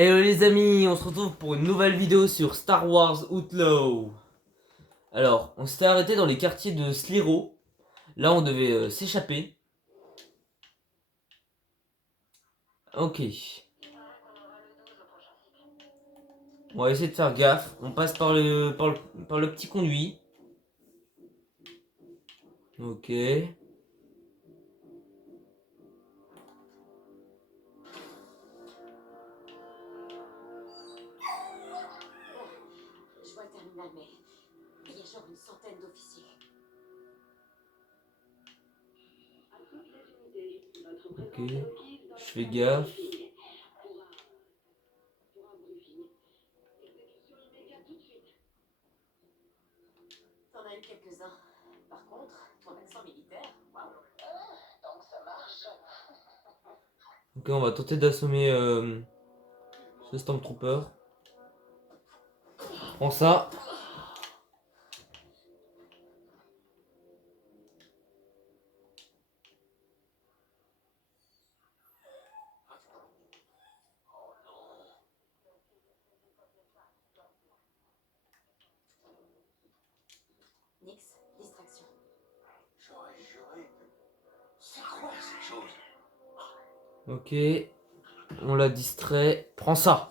Hello les amis, on se retrouve pour une nouvelle vidéo sur Star Wars Outlaw. Alors, on s'était arrêté dans les quartiers de Sliro. Là, on devait s'échapper. Ok. On va essayer de faire gaffe. On passe par le petit conduit. Ok. Je vois le terminal, mais il y a genre une centaine d'officiers. Ok. Je fais gaffe. T'en as eu quelques-uns. Par contre, ton accent militaire, waouh. Tant que ça marche. Ok, on va tenter d'assommer ce Stormtrooper. Prends ça. Nix, distraction. J'aurais juré que... C'est quoi cette chose? Ok. On l'a distrait. Prends ça.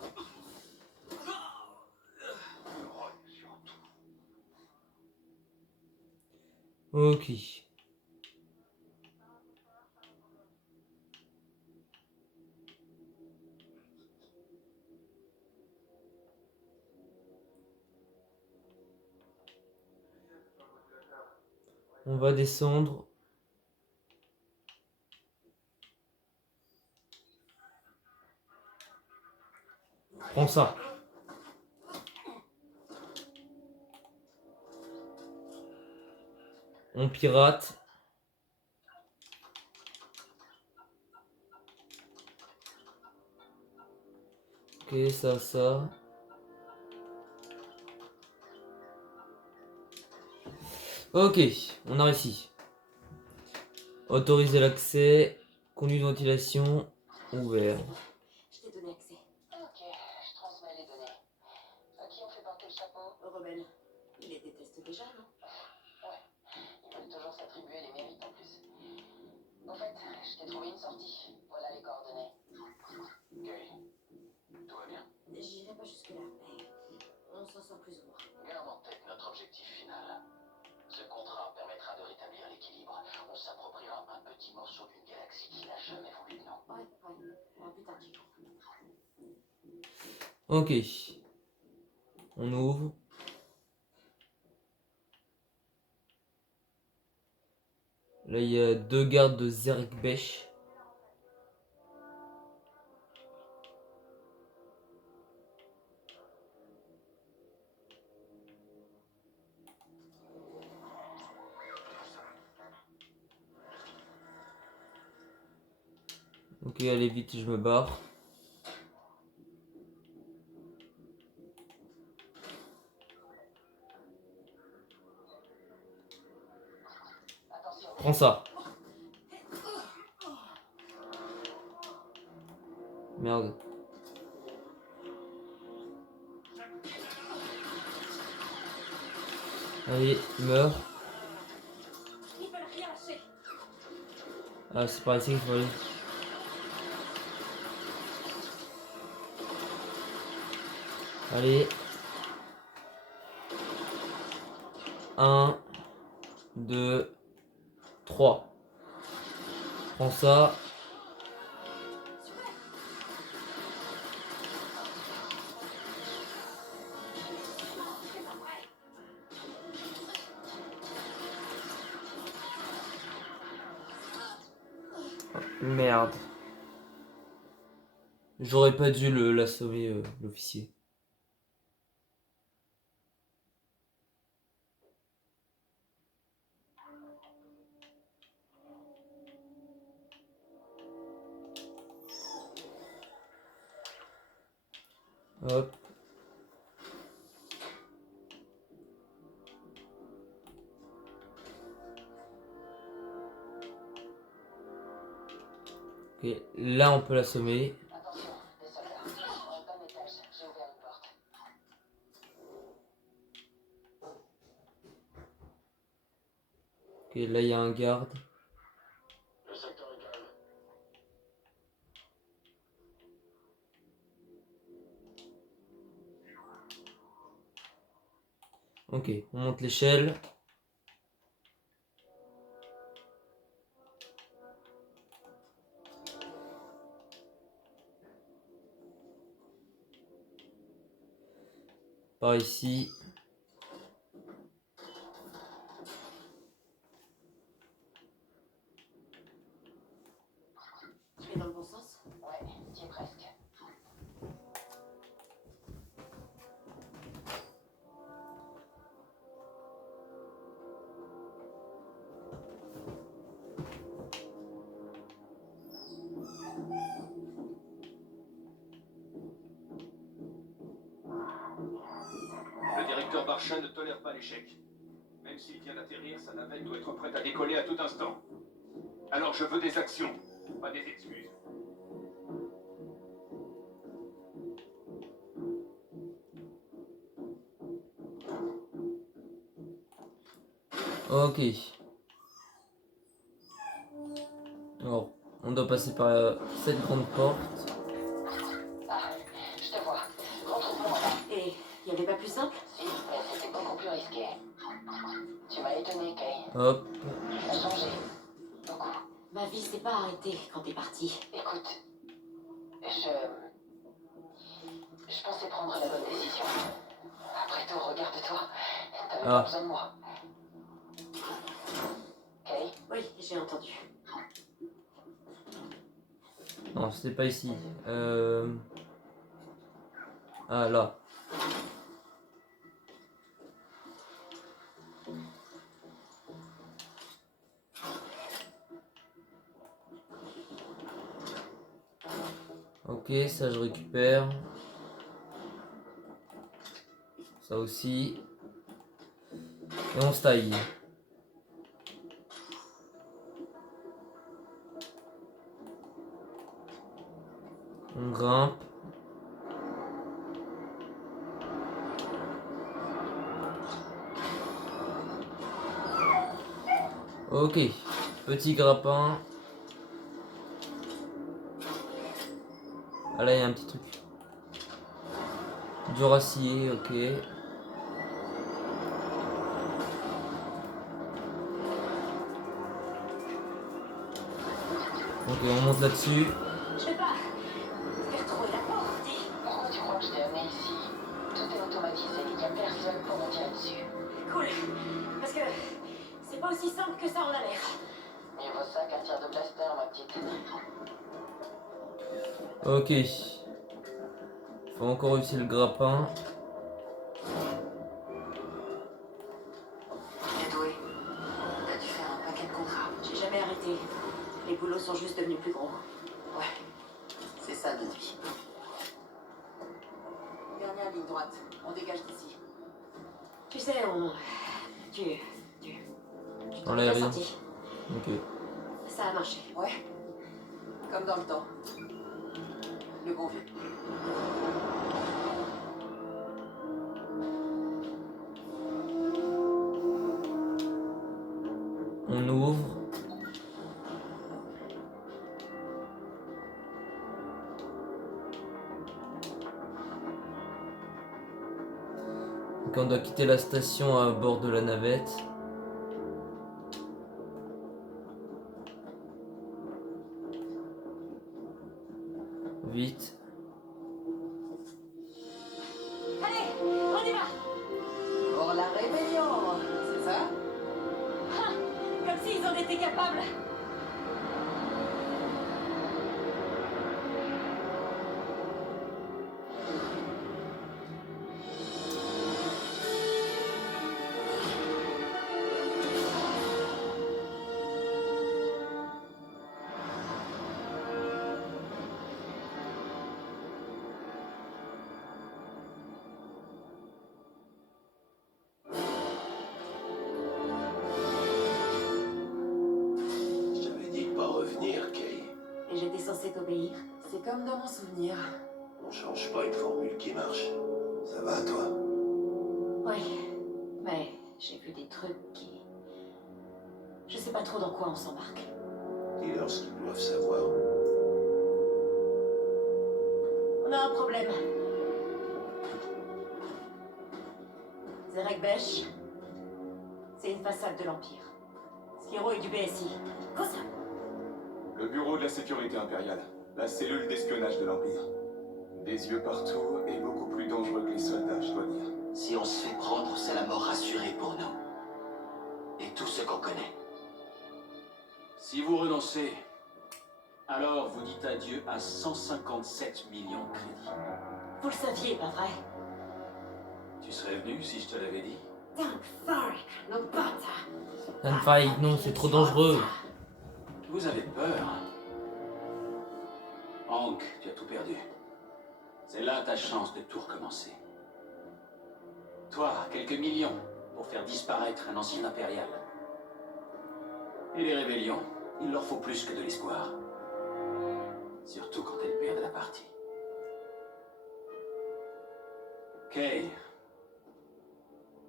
Ok. On va descendre. Prends ça. On pirate. Ok, ça. Ok, on a réussi. Autoriser l'accès. Conduit de ventilation. Ouvert. Je t'ai donné accès. Ok, je transmets les données. À qui on fait porter le chapeau? Rebelle. Il les déteste déjà, non? Ouais, ils veulent toujours s'attribuer les mérites en plus. En fait, je t'ai trouvé une sortie. Voilà les coordonnées. Gay, tout va bien? J'irai pas jusque-là, mais on s'en sort plus ou moins. Garde en tête notre objectif final. Ce contrat permettra de rétablir l'équilibre. On s'appropriera un petit morceau d'une galaxie qui n'a jamais voulu de nous. Ouais. Un putain de chico. Ok. On ouvre. Là, il y a deux gardes de Zerg Besh. Ok, allez vite, je me barre. Attention, Prends ça. Merde. Allez, meurs. Ils veulent rien lâcher. Ah, c'est par ici qu'il faut aller. Allez. 1, 2, 3. Prends ça. Merde. J'aurais pas dû l'assommer, l'officier. Hop. Ok, là on peut l'assommer. attention, des soldats. On donne Ok, là il y a un garde. Le secteur est calme. Ok, on monte l'échelle. Par ici. Tu es dans le bon sens? Ouais, t'y es presque. Le directeur Barchin ne tolère pas l'échec. Même s'il vient d'atterrir, sa navette doit être prête à décoller à tout instant. Alors je veux des actions, pas des excuses. Ok. Alors, on doit passer par cette grande porte. Ah, je te vois. Retrouve-moi là. Et y avait pas plus simple? Si, mais c'était beaucoup plus risqué. Tu m'as étonné, Kay. Hop. Tu as changé. Beaucoup. Ma vie s'est pas arrêtée quand t'es parti. Écoute, je pensais prendre la bonne décision. Après tout, regarde-toi. T'avais pas Ah. besoin de moi. Kay, Oui, j'ai entendu. Non, c'était pas ici. Ah, là. Ok, ça je récupère. Ça aussi. Et on se taille. On grimpe. Ok, petit grappin. Ah là il y a un petit truc. Dur à scier, ok. Ok, on monte là-dessus. Je vais pas faire trouver la porte, dis. pourquoi tu crois que je t'ai amené ici? Tout est automatisé. Il n'y a personne pour me tirer dessus. Cool. Parce que c'est pas aussi simple que ça en a l'air. Mieux vaut ça qu'un tir de blaster, ma petite. Ok. Faut encore réussir le grappin. T'es doué. T'as dû faire un paquet de contrats. J'ai jamais arrêté. Les boulots sont juste devenus plus gros. Ouais, c'est ça notre vie. Dernière ligne droite. On dégage d'ici. Tu sais, Tu t'en Dans es bien l'aérien. sorti. Ok. Ça a marché. Ouais. Comme dans le temps. Le bon vieux. On ouvre. Donc on doit quitter la station à bord de la navette. Vite. Allez, on y va. Pour la rébellion, c'est ça? Ah, comme s'ils en étaient capables. Je t'avais dit de pas revenir, Kay. Et j'étais censée t'obéir. C'est comme dans mon souvenir. On change pas une formule qui marche. Ça va, toi? Oui, mais j'ai vu des trucs qui... Je sais pas trop dans quoi on s'embarque. Dis-leur ce qu'ils doivent savoir. On a un problème. Zerek Besh, c'est une façade de l'Empire. Skiro est du BSI. Quoi ça? Le Bureau de la Sécurité Impériale, la cellule d'espionnage de l'Empire. Des yeux partout et beaucoup plus dangereux que les soldats, je dois dire. Si on se fait prendre, c'est la mort assurée pour nous. Et tout ce qu'on connaît. Si vous renoncez, alors vous dites adieu à 157 millions de crédits. Vous le saviez, pas vrai? Tu serais venu si je te l'avais dit? Gunfight, non, c'est trop dangereux. Vous avez peur. Hank, tu as tout perdu. C'est là ta chance de tout recommencer. Toi, quelques millions pour faire disparaître un ancien impérial. Et les rébellions, il leur faut plus que de l'espoir. Surtout quand elles perdent la partie. Kay,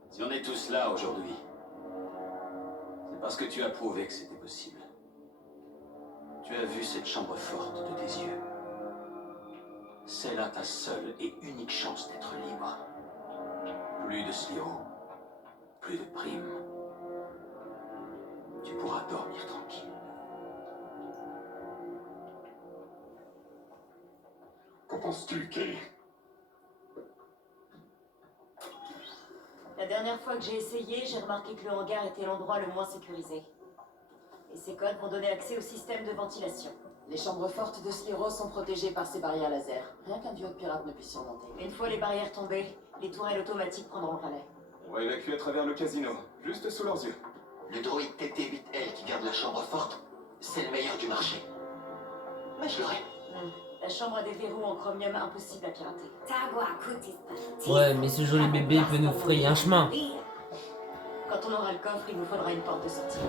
si on est tous là aujourd'hui, c'est parce que tu as prouvé que c'était possible. Tu as vu cette chambre forte de tes yeux. C'est là ta seule et unique chance d'être libre. Plus de Sliro, plus de primes. Tu pourras dormir tranquille. Qu'en penses-tu, Kay? La dernière fois que j'ai essayé, j'ai remarqué que le hangar était l'endroit le moins sécurisé. Et ces codes vont donner accès au système de ventilation. Les chambres fortes de Skiro sont protégées par ces barrières laser. Rien qu'un duo de pirates ne puisse surmonter. Une fois les barrières tombées, les tourelles automatiques prendront le relais. On va évacuer à travers le casino, juste sous leurs yeux. Le droïde TT-8L qui garde la chambre forte, c'est le meilleur du marché. Mais je l'aurai. La chambre a des verrous en chromium impossible à pirater. Ouais, mais ce joli bébé peut nous frayer un chemin. Quand on aura le coffre, il nous faudra une porte de sortie.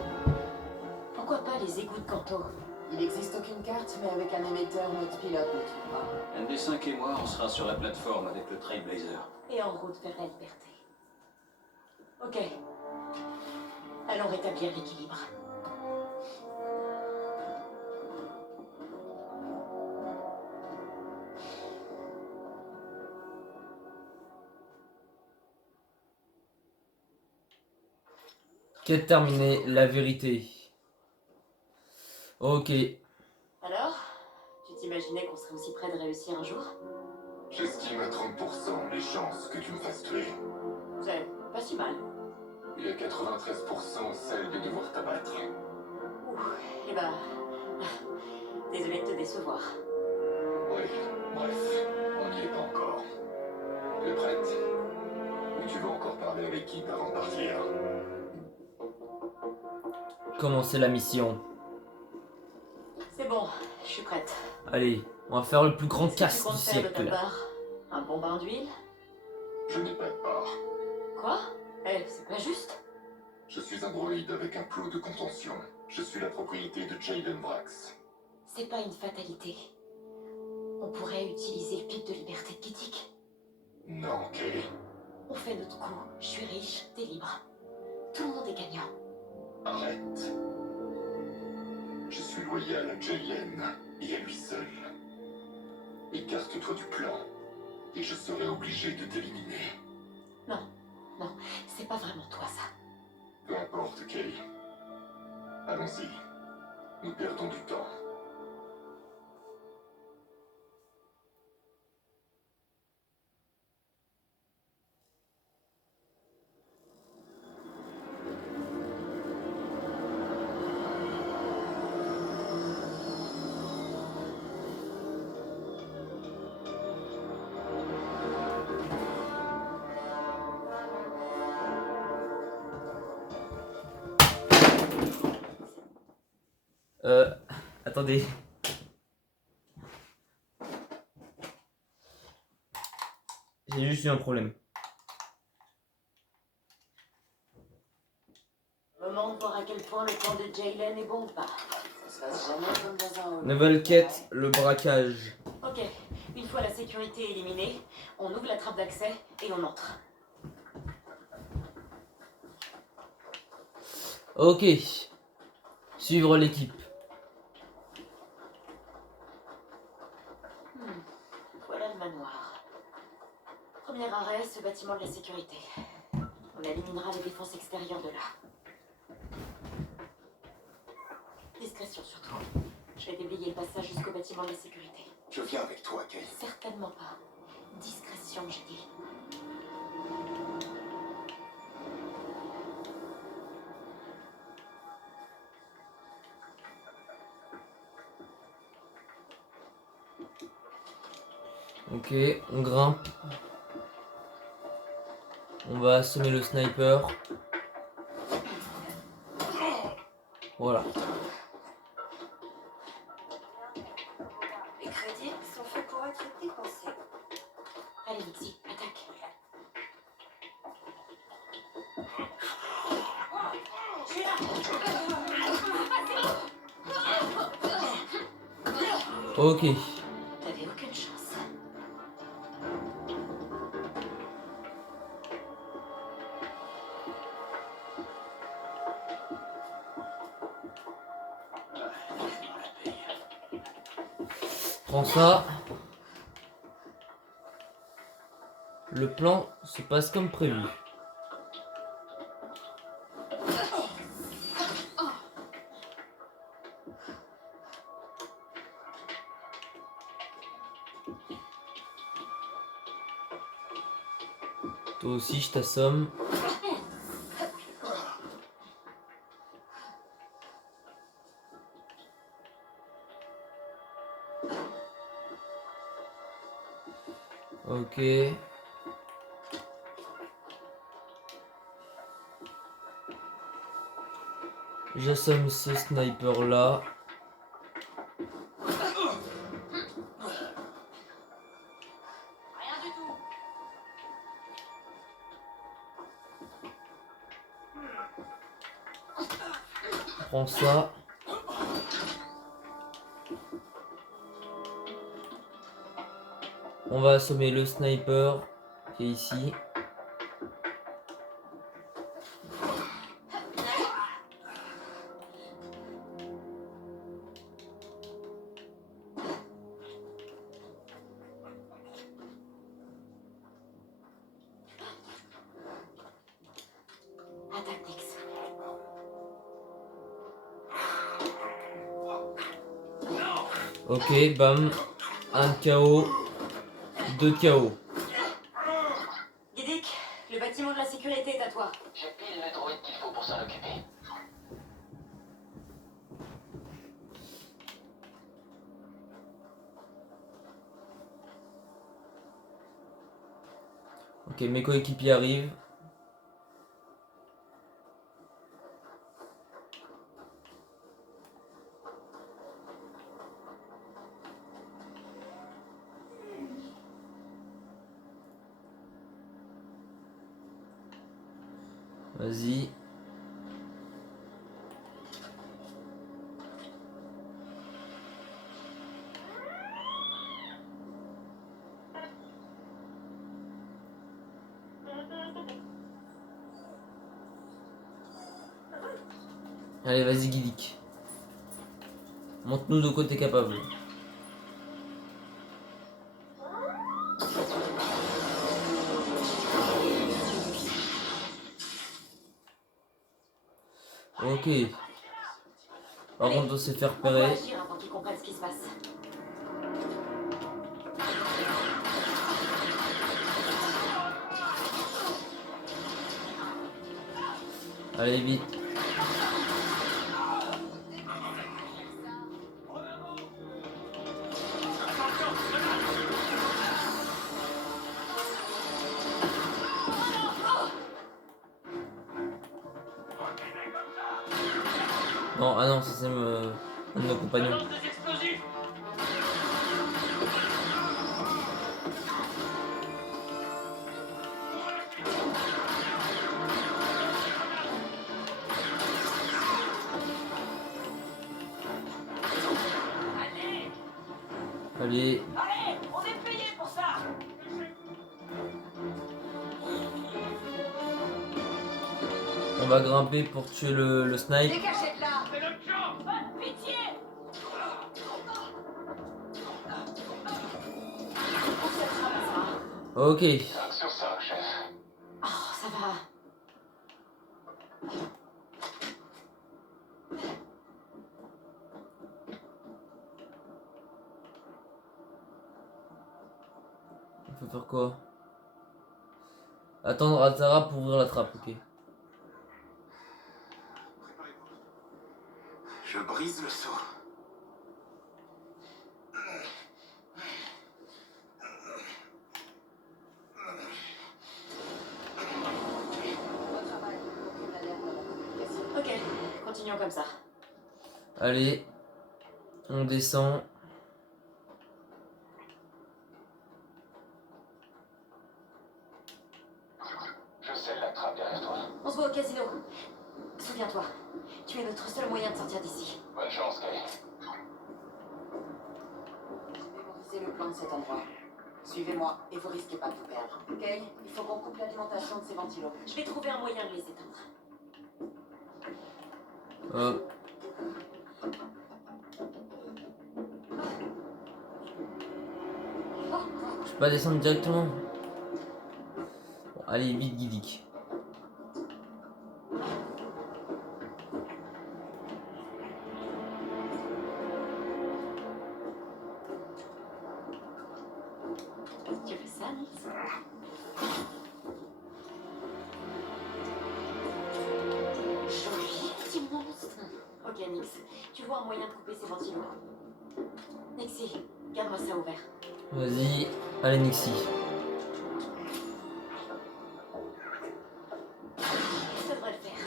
Pourquoi pas les égouts de Kanto? Il n'existe aucune carte, mais avec un émetteur, notre pilote le trouvera. MD5 et moi, on sera sur la plateforme avec le Trailblazer. Et en route vers la liberté. Ok. Allons rétablir l'équilibre. Quête terminée, la vérité. Ok. Alors, tu t'imaginais qu'on serait aussi près de réussir un jour? J'estime à 30% les chances que tu me fasses tuer. C'est pas si mal. Il y a 93% celle de devoir t'abattre. Ouh, eh ben... Désolé de te décevoir. Oui, bref, on n'y est pas encore. Tu es prête? Ou tu veux encore parler avec Kip avant de partir? Commencer la mission. C'est bon, je suis prête. Allez, on va faire le plus grand Qu'est-ce que tu casse du comptes faire de ta siècle. part? Un bon bain d'huile? Je n'ai pas de part. Quoi? Eh, c'est pas juste. Je suis un droïde avec un plot de contention. Je suis la propriété de Jayden Vrax. C'est pas une fatalité. On pourrait utiliser le pic de liberté de Kittik. Non, Kay. On fait notre coup, je suis riche, t'es libre. Tout le monde est gagnant. Arrête. Je suis loyal à Jaylen et à lui seul. Écarte-toi du plan, et je serai obligé de t'éliminer. Non, c'est pas vraiment toi ça. Peu importe, Kay. Allons-y. Nous perdons du temps. Attendez. J'ai juste eu un problème. Moment de voir à quel point le plan de Jaylen est bon ou pas. Ça se passe jamais comme dans un hall. Nouvelle quête, le braquage. Ok, une fois la sécurité éliminée, on ouvre la trappe d'accès et on entre. Ok. Suivre l'équipe. Voilà le manoir. Premier arrêt, ce bâtiment de la sécurité. On éliminera les défenses extérieures de là. Discrétion surtout. Je vais déblayer le passage jusqu'au bâtiment de la sécurité. Je viens avec toi, Kay. Certainement pas. Discrétion, j'ai dit. Ok, on grimpe. On va assommer le sniper. Voilà. Les crédits sont faits pour être dépensés. Allez, Nixie, attaque. Ok. T'avais aucune chance. Prends ça. Le plan se passe comme prévu. Toi aussi, je t'assomme. Ok. J'assomme ce sniper là. Rien du tout. Prends ça. On va assommer le sniper qui est ici. Attaque, Nix. Ok, bam. Un KO. 2 KO. Guidic, le bâtiment de la sécurité est à toi. J'ai pile le droïde qu'il faut pour s'en occuper. Ok, mes coéquipiers arrivent. Vas-y. Allez, vas-y, Guidic. Montre-nous de quoi t'es capable. Ok. Par contre, on s'est fait On doit repérer. agir avant qu'ils comprennent ce qui se passe. Allez, vite. Non, ah non, ça c'est un de nos compagnons. Allez, Allez, on est payé pour ça. on va grimper pour tuer le snipe. Dégagez de là. C'est notre chance. Ok. 5 sur 5, chef. Oh, ça va. Il faut faire quoi? Attendre Azara pour ouvrir la trappe, ok. Préparez-vous. Je brise le seau. Bon travail. Aucune alerte à la communication. Ok, continuons comme ça. Allez. On descend. Je scelle la trappe derrière toi. On se voit au casino. Souviens-toi, tu es notre seul moyen de sortir d'ici. Bonne chance, Kay. J'ai mémorisé le plan de cet endroit. Suivez-moi et vous risquez pas de vous perdre. Ok? Il faut qu'on coupe l'alimentation de ces ventilos. Je vais trouver un moyen de les éteindre. Hop. Je peux pas descendre directement. Bon, allez, vite, Guidic. Tu fais ça, Nix? Joli, petit monstre. Ok, Nix, tu vois un moyen de couper ces ventilos? Nixie, garde-moi ça ouvert. Vas-y. Allez, Nixie. Ça devrait le faire.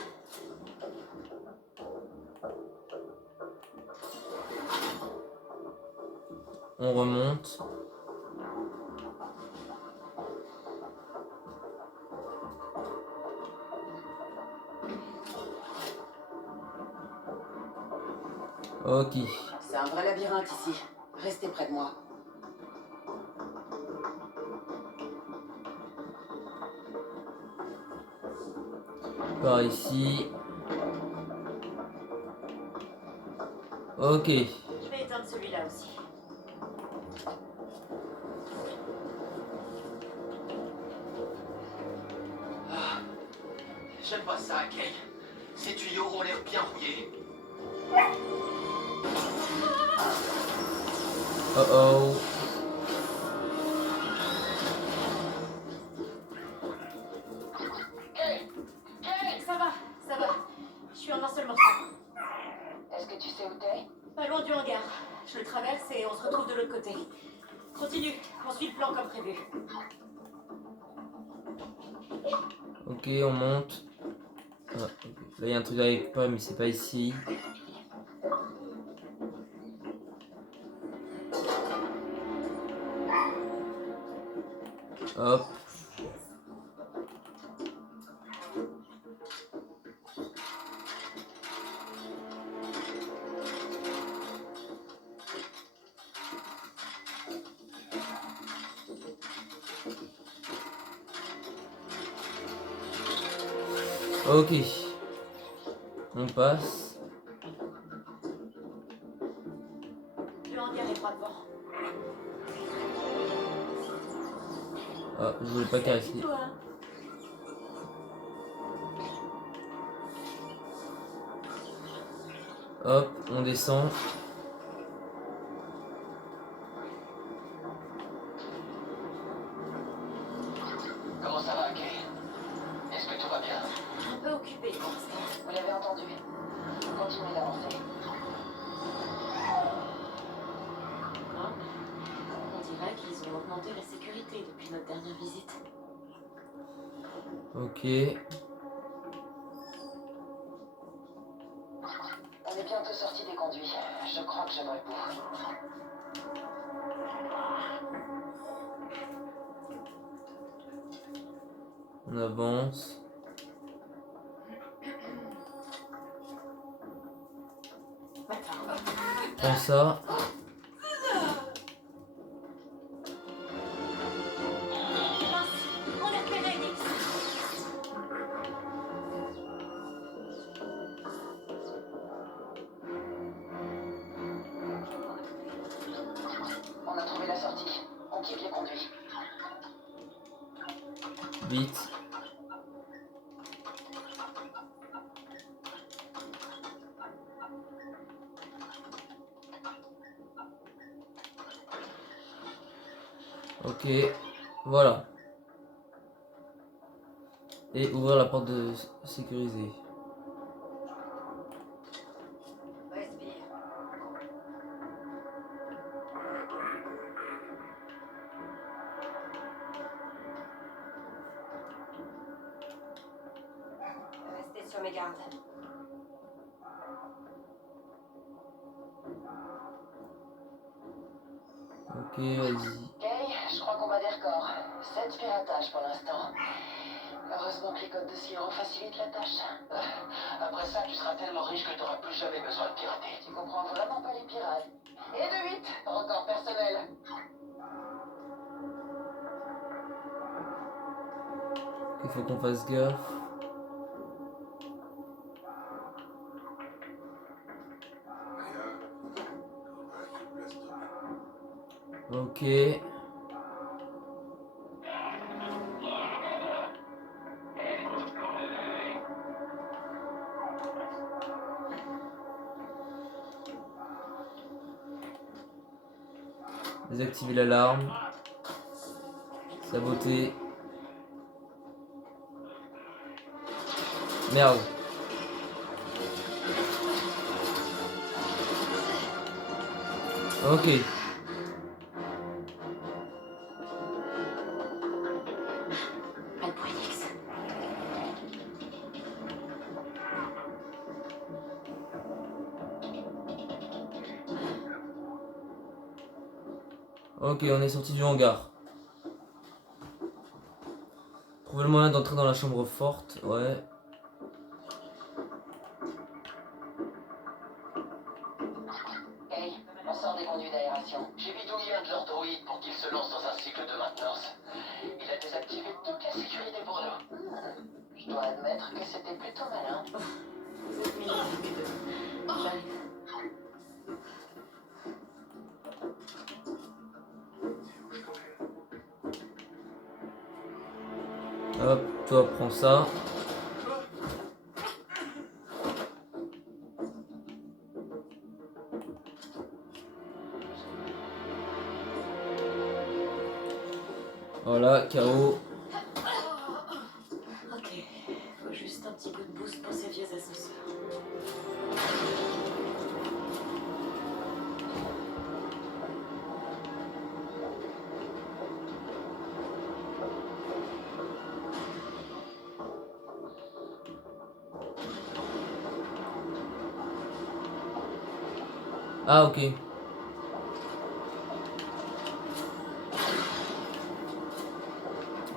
On remonte. Ok. C'est un vrai labyrinthe ici. Restez près de moi. Par ici. Ok. Je vais éteindre celui-là aussi. J'aime pas ça, Kay. Ces tuyaux ont l'air bien rouillés. Oh oh. Kay! Kay! Ça va, ça va. Je suis en un seul morceau. Est-ce que tu sais où t'es? Pas loin du hangar. Je le traverse et on se retrouve de l'autre côté. Continue, on suit le plan comme prévu. Ok, on monte. Ah, ok. Là, il y a un truc à récupérer, mais c'est pas ici. Hop. Ok. On passe. Le hangar est droit devant. Ah, je voulais pas caresser. Toi. Hop, on descend. Comment ça va, Kay? Est-ce que tout va bien? Un peu occupé pour l'instant. Vous l'avez entendu? Continuez d'avancer. Non, on dirait qu'ils ont augmenté la sécurité depuis notre dernière visite. Ok. On est bientôt sorti des conduits. Je crois que j'aimerais le bout. On avance. Prends ça. Mince, on est repéré, Nix. On a trouvé la sortie. On quitte les conduits. vite. Ok, voilà. Et ouvrir la porte de sécuriser. Respire. Restez sur mes gardes. Ok, vas-y. Kay, je crois qu'on bat des records. 7 piratages pour l'instant. Heureusement que les codes de Sierra facilitent la tâche. Après ça, tu seras tellement riche que tu n'auras plus jamais besoin de pirater. Tu comprends vraiment pas les pirates. Et de 8, record personnel. Il faut qu'on fasse gaffe. Ok. Désactiver l'alarme. Saboter. Merde. Ok. Pas de bruit, Nix. Ok, on est sorti du hangar. Trouver le moyen d'entrer dans la chambre forte. Ouais. Kay, on sort des conduits d'aération. J'ai bidouillé un de leurs droïdes pour qu'il se lance dans un cycle de maintenance. Il a désactivé toute la sécurité pour nous. Je dois admettre que c'était plutôt malin. Vous êtes mignons tous les deux. J'arrive. Hop, toi prends ça. Voilà, KO. Ok, faut juste un petit coup de boost pour ces vieux ascenseurs. Ah ok.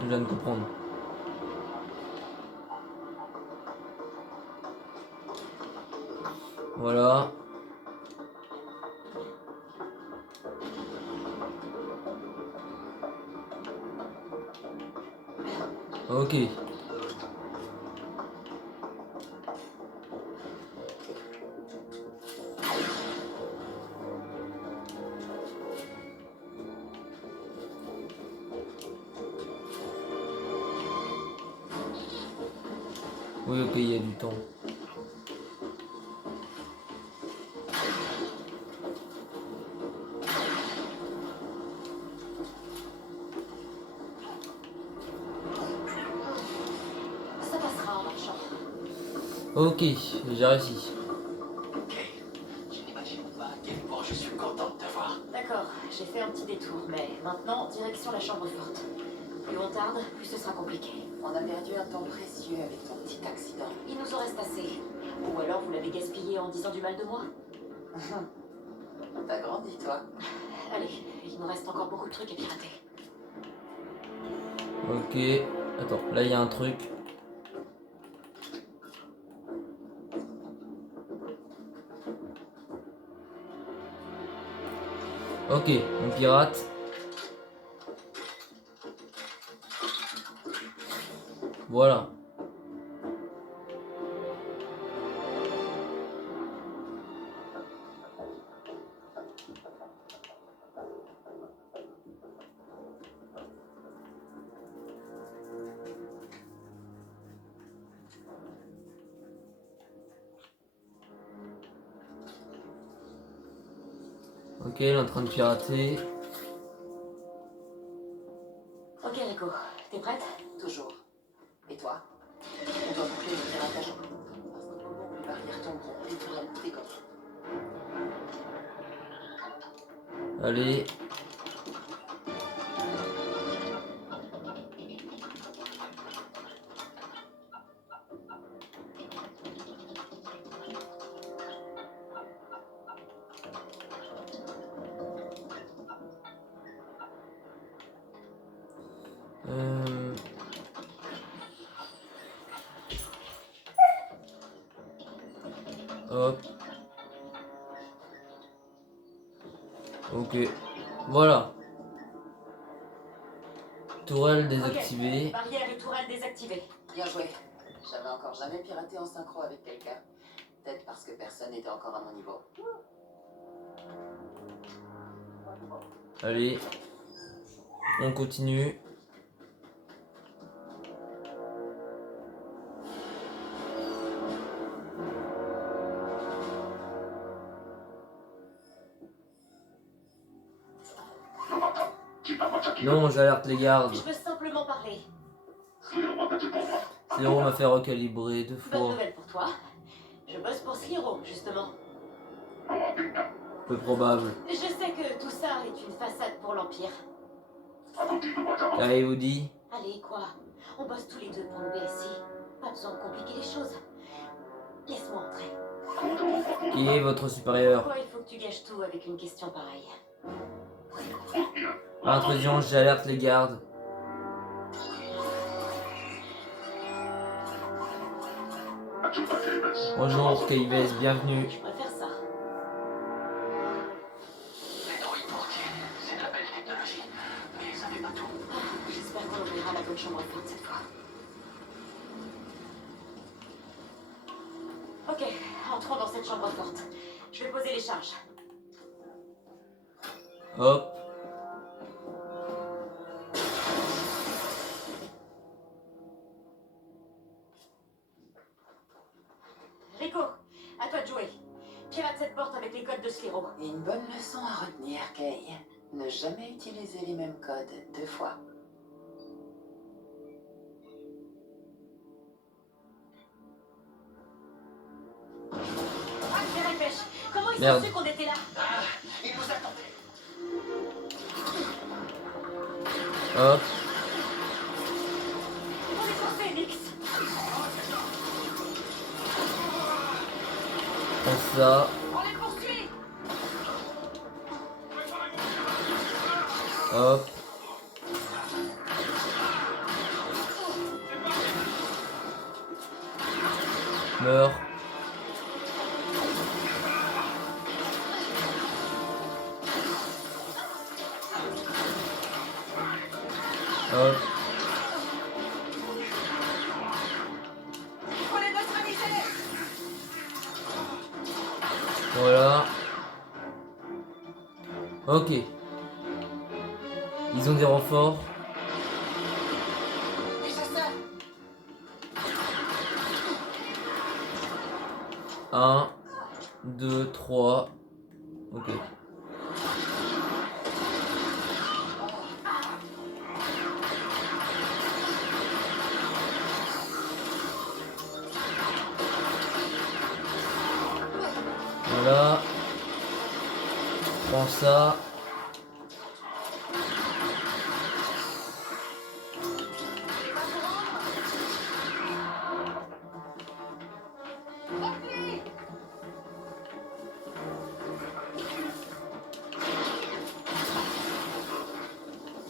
Je viens de comprendre. Voilà. Ok. Oui, ok, il y a du temps. Ça passera en marchant. Ok, j'ai réussi. Ok. Tu n'imagines pas à quel point je suis content de te voir. D'accord, j'ai fait un petit détour, mais maintenant, direction la chambre forte. Plus on tarde, plus ce sera compliqué. On a perdu un temps précieux avec ton petit accident. Il nous en reste assez. Ou alors vous l'avez gaspillé en disant du mal de moi. T'as grandi, toi. Allez, il nous reste encore beaucoup de trucs à pirater. Ok. Attends, là il y a un truc. Ok, on pirate. Voilà. Ok, elle est en train de pirater. Ok, Rico, t'es prête? Toujours. Et toi? On doit boucler le piratage. Parce qu'au moment où les barrières tomberont, les tourelles décolleront. Allez. Hop. Ok. Voilà. Tourelle désactivée. Ok, barrière et tourelle désactivées. Bien joué. J'avais encore jamais piraté en synchro avec quelqu'un. Peut-être parce que personne n'était encore à mon niveau. Allez. On continue. Non, j'alerte les gardes. Je veux simplement parler. Sliro m'a fait recalibrer 2 Bonne fois. nouvelle pour toi. Je bosse pour Sliro, justement. Peu probable. Je sais que tout ça est une façade pour l'Empire. Allez, vous dit. Allez, quoi? On bosse tous les deux pour le BSI. Pas besoin de compliquer les choses. Laisse-moi entrer. Qui est votre supérieur? Pourquoi il faut que tu gâches tout avec une question pareille? Intrusion, j'alerte les gardes. Bonjour, Kayves, bienvenue. Je préfère ça. Les droïdes portiers, c'est de la belle technologie, mais ça fait pas tout. J'espère qu'on ouvrira la bonne chambre forte cette fois. Ok, entrons dans cette chambre forte. Je vais poser les charges. Hop. Rico, à toi de jouer. Pirate cette porte avec les codes de Sliro. Et une bonne leçon à retenir, Kay. Ne jamais utiliser les mêmes codes 2 fois. Ah, Pierre et Pêche, comment ils Merde. ont su qu'on était là? Ah, il nous attendait. Hop. On est forcés, Nix. Prends ça. On les poursuit. Hop. Meurs. Hop. Il faut les neutraliser. Voilà. Ok. Ils ont des renforts. Un, 2, 3. Ok. Voilà. Prends ça.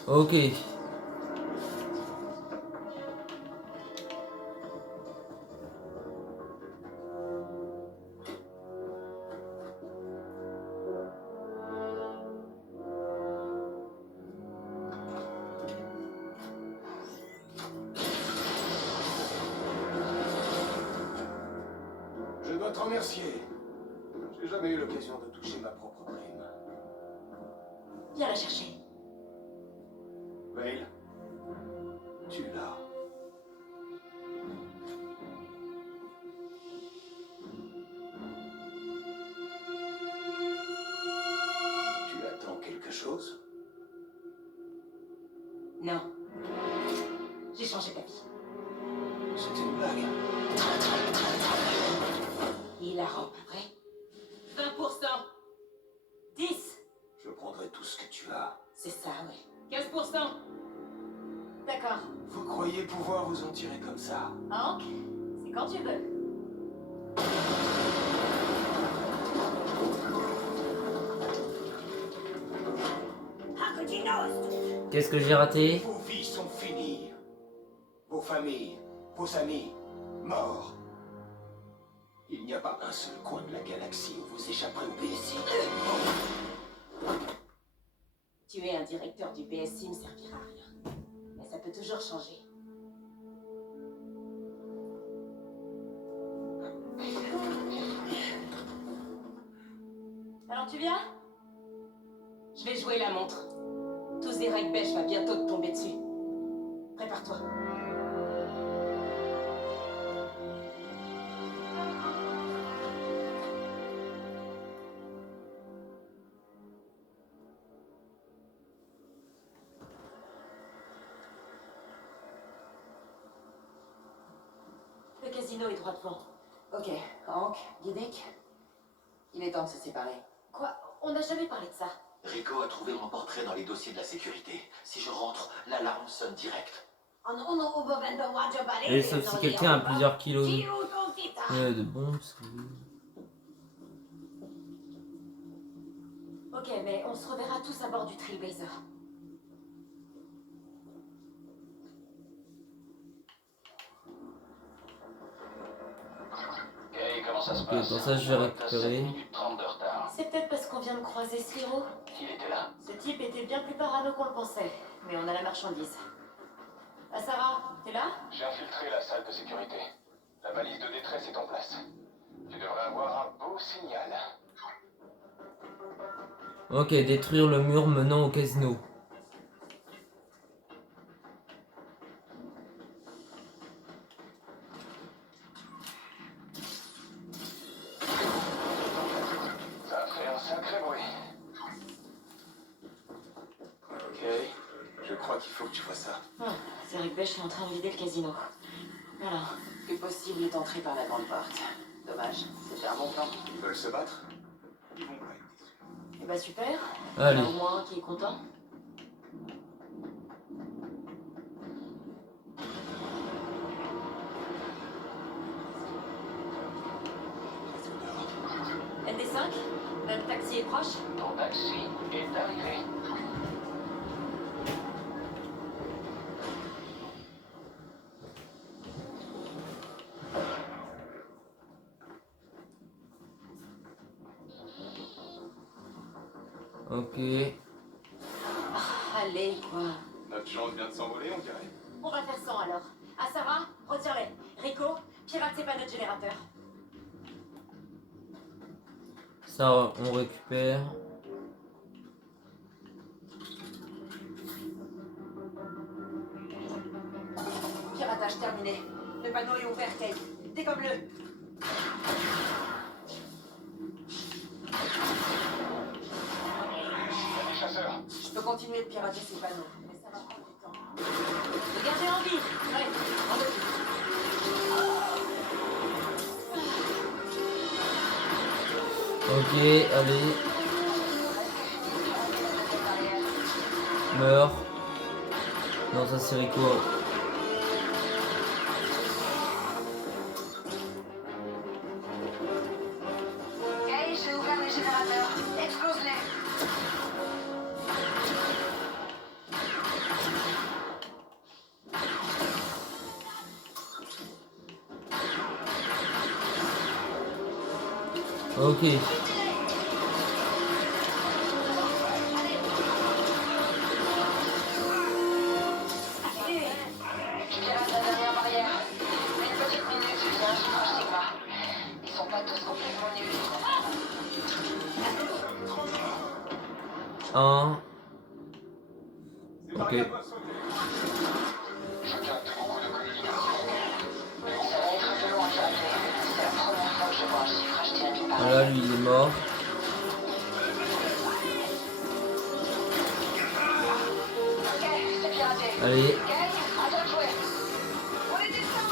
Ok. Je dois te remercier. J'ai jamais eu l'occasion de toucher ma propre prime. Viens la chercher. Vale, tu l'as. Tu Non. J'ai changé ta vie. C'était une blague. Hilarant, pas vrai? 20%. 10. Je prendrai tout ce que tu as. C'est ça, ouais. 15%. D'accord. Vous croyez pouvoir vous en tirer comme ça? Hank, c'est quand tu veux. Qu'est-ce que j'ai raté? Vos vies sont finies. Vos familles, vos amis, morts. Il n'y a pas un seul coin de la galaxie où vous échapperez au PSI. Tuer un directeur du PSI ne servira à rien. Mais ça peut toujours changer. Alors tu viens? Je vais jouer la montre. Tous des Beige va bientôt te tomber dessus. Prépare-toi. Le casino est droit devant. Ok, Hank, Guidic, il est temps de se séparer. Quoi? On n'a jamais parlé de ça. Rico a trouvé mon portrait dans les dossiers de la sécurité. Si je rentre, l'alarme sonne direct. Et sauf si quelqu'un a plusieurs kilos de bombes. Ok, mais on se reverra tous à bord du Trailblazer. Hey, comment ça se Ok, passe? pour ça je vais Ouais, t'as 7 récupérer. minutes 30 de retard. C'est peut-être parce qu'on vient de croiser Sliro. Il était là. Ce type était bien plus parano qu'on le pensait. Mais on a la marchandise. Ah, Sarah, t'es là? J'ai infiltré la salle de sécurité. La balise de détresse est en place. Tu devrais avoir un beau signal. Ok, détruire le mur menant au casino. Ça a fait un sacré bruit. Ok, je crois qu'il faut que tu vois ça. Ah, c'est Rick Beige qui est en train de vider le casino. Voilà. Plus possible est entré par la grande porte. Dommage, c'était un bon plan. Ils veulent se battre? Ils vont pas être déçus. Eh bah super. Allez. Il y en a au moins un qui est content. ND5, notre taxi est proche. Ton taxi est arrivé. Ok. Allez, quoi. Notre chance vient de s'envoler, on dirait. On va faire 100 alors. Ah, Sarah, retire-les. Rico, pirate ses panneaux de générateur. Ça, on récupère. Piratage terminé. Le panneau est ouvert, Kate. Dégomme-le. Il y a des chasseurs. Je peux continuer de pirater ces panneaux, mais ça va prendre du temps. Gardez en vie. Ouais, en deux. Ok, allez. Meurs. Non, ça c'est Rico. Kate, j'ai ouvert les générateurs. Explose-les. Ok. Je pirate la dernière barrière. Mais une petite minute, viens, je franchis Sigma. Ils sont pas tous complètement nuls. Un. C'est Ok. Maria doit sauter. Je capte beaucoup de communication. Ça va être un peu long à capter. C'est la première fois que je vois un chiffrage dynamique pareil. Voilà, lui il est mort. Ok, c'est piraté. Allez. Kay, à toi de jouer. On les descend.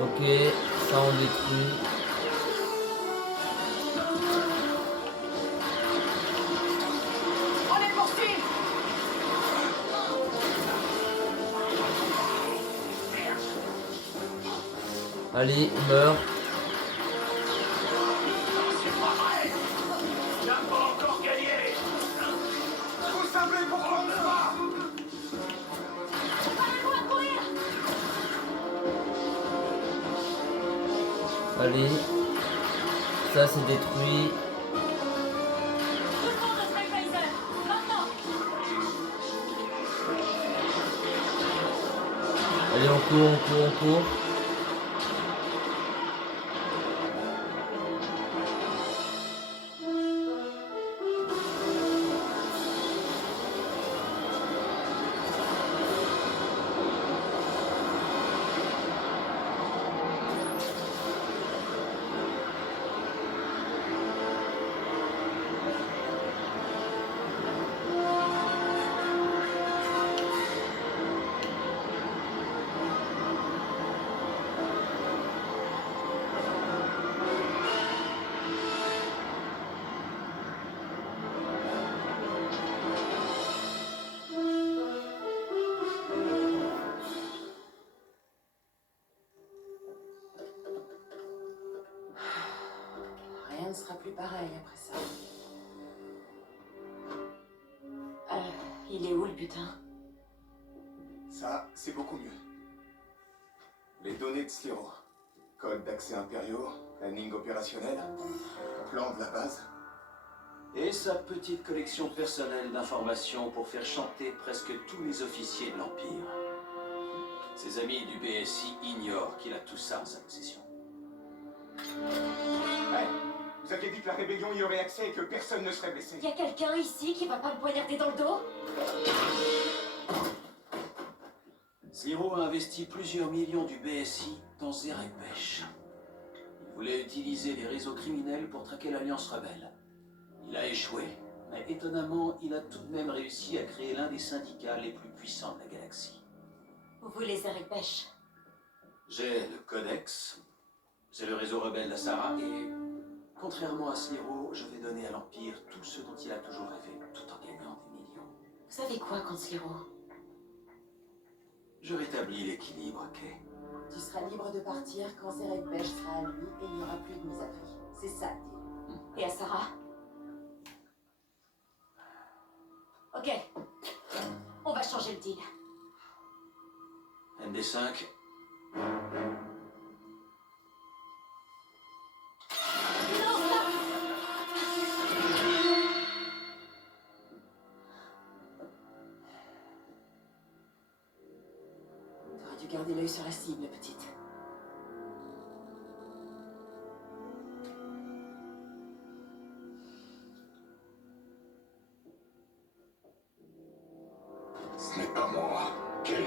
Ok, ça on détruit. On les poursuit. Allez, meurt. Vous savez pourquoi on se bat? Allez. Ça c'est détruit. Allez, on court, on court, on court. Rien ne sera plus pareil après ça. Il est où le butin? Ça, c'est beaucoup mieux. Les données de Sliro. Code d'accès impériaux, planning opérationnel, plan de la base. Et sa petite collection personnelle d'informations pour faire chanter presque tous les officiers de l'Empire. Ses amis du BSI ignorent qu'il a tout ça en sa possession. Hey, vous aviez dit que la rébellion y aurait accès et que personne ne serait blessé. Y a quelqu'un ici qui va pas me poignarder dans le dos? Sliro a investi plusieurs millions du BSI dans Zerepesh. Il voulait utiliser les réseaux criminels pour traquer l'Alliance rebelle. Il a échoué, mais étonnamment, il a tout de même réussi à créer l'un des syndicats les plus puissants de la galaxie. Vous les Pêche. J'ai le Codex, c'est le réseau rebelle d'Assara, et contrairement à Sliro, je vais donner à l'Empire tout ce dont il a toujours rêvé, tout en gagnant des millions. Vous savez quoi contre Sliro? Je rétablis l'équilibre, Kay. Tu seras libre de partir quand Zerepesh sera à lui et il n'y aura plus de mise à prix. C'est ça, deal. Et à Sarah? Ok. On va changer le deal. MD5. T'aurais dû garder l'œil sur la cible, petite. Ce n'est pas moi, Kelly.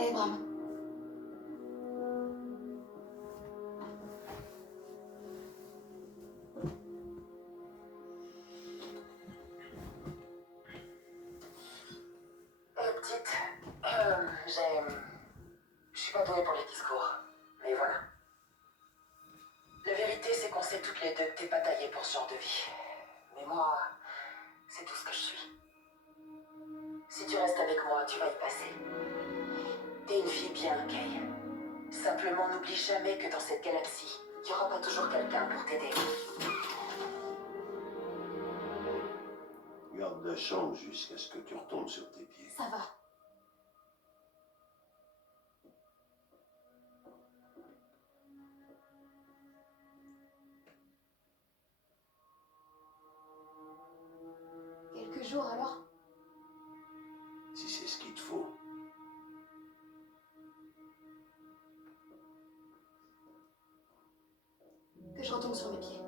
Hey, Bram. Petite, je suis pas douée pour les discours, mais voilà. La vérité, c'est qu'on sait toutes les deux que t'es pas taillée pour ce genre de vie. Mais moi, c'est tout ce que je suis. Si tu restes avec moi, tu vas y passer. T'es une fille bien, Kay. Simplement, n'oublie jamais que dans cette galaxie, Tu n'auras pas toujours quelqu'un pour t'aider. Garde la chambre jusqu'à ce que tu retombes sur tes pieds. Ça va. Quelques jours alors? Si c'est ce qu'il te faut. Que je retombe sur mes pieds.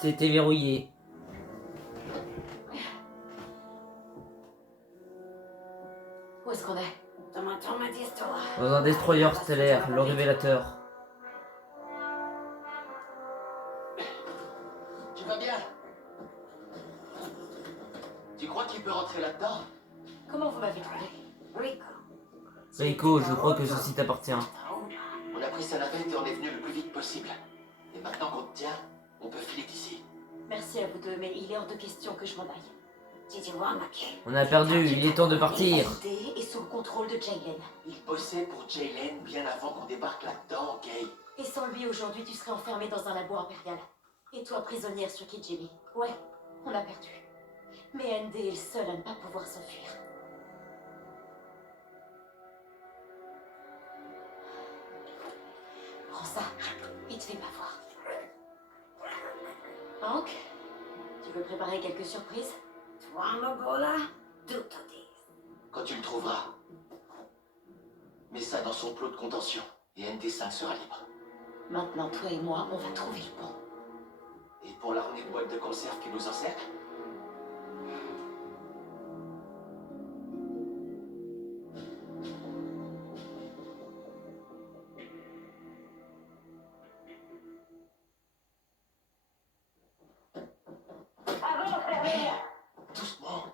C'était verrouillé. Où est-ce qu'on est? Dans un destroyer stellaire, le révélateur. Tu vas bien? Tu crois qu'il peut rentrer là-dedans? Comment vous m'avez trouvé? Rico, je crois que ceci t'appartient. On a pris sa navette et on est venu le plus vite possible. Et maintenant qu'on te tient, on peut filer d'ici. Merci à vous deux, mais il est hors de question que je m'en aille. On a perdu, il est temps de partir. ND est sous le contrôle de Jaylen. Il bossait pour Jaylen bien avant qu'on débarque là-dedans, Gay. Et sans lui, aujourd'hui, tu serais enfermée dans un labo impérial. Et toi, prisonnière sur Kijimi. Ouais, on a perdu. Mais ND est le seul à ne pas pouvoir s'enfuir. Prends ça et te fais pas voir. Hank, tu veux préparer quelques surprises? Quand tu le trouveras, mets ça dans son plot de contention et ND5 sera libre. Maintenant, toi et moi, on va trouver le pont. Et pour l'armée de boîtes de conserve qui nous encercle, doucement.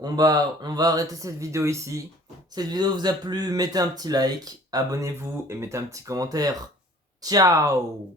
On va arrêter cette vidéo ici. Cette vidéo vous a plu, mettez un petit like, abonnez-vous et mettez un petit commentaire. Ciao!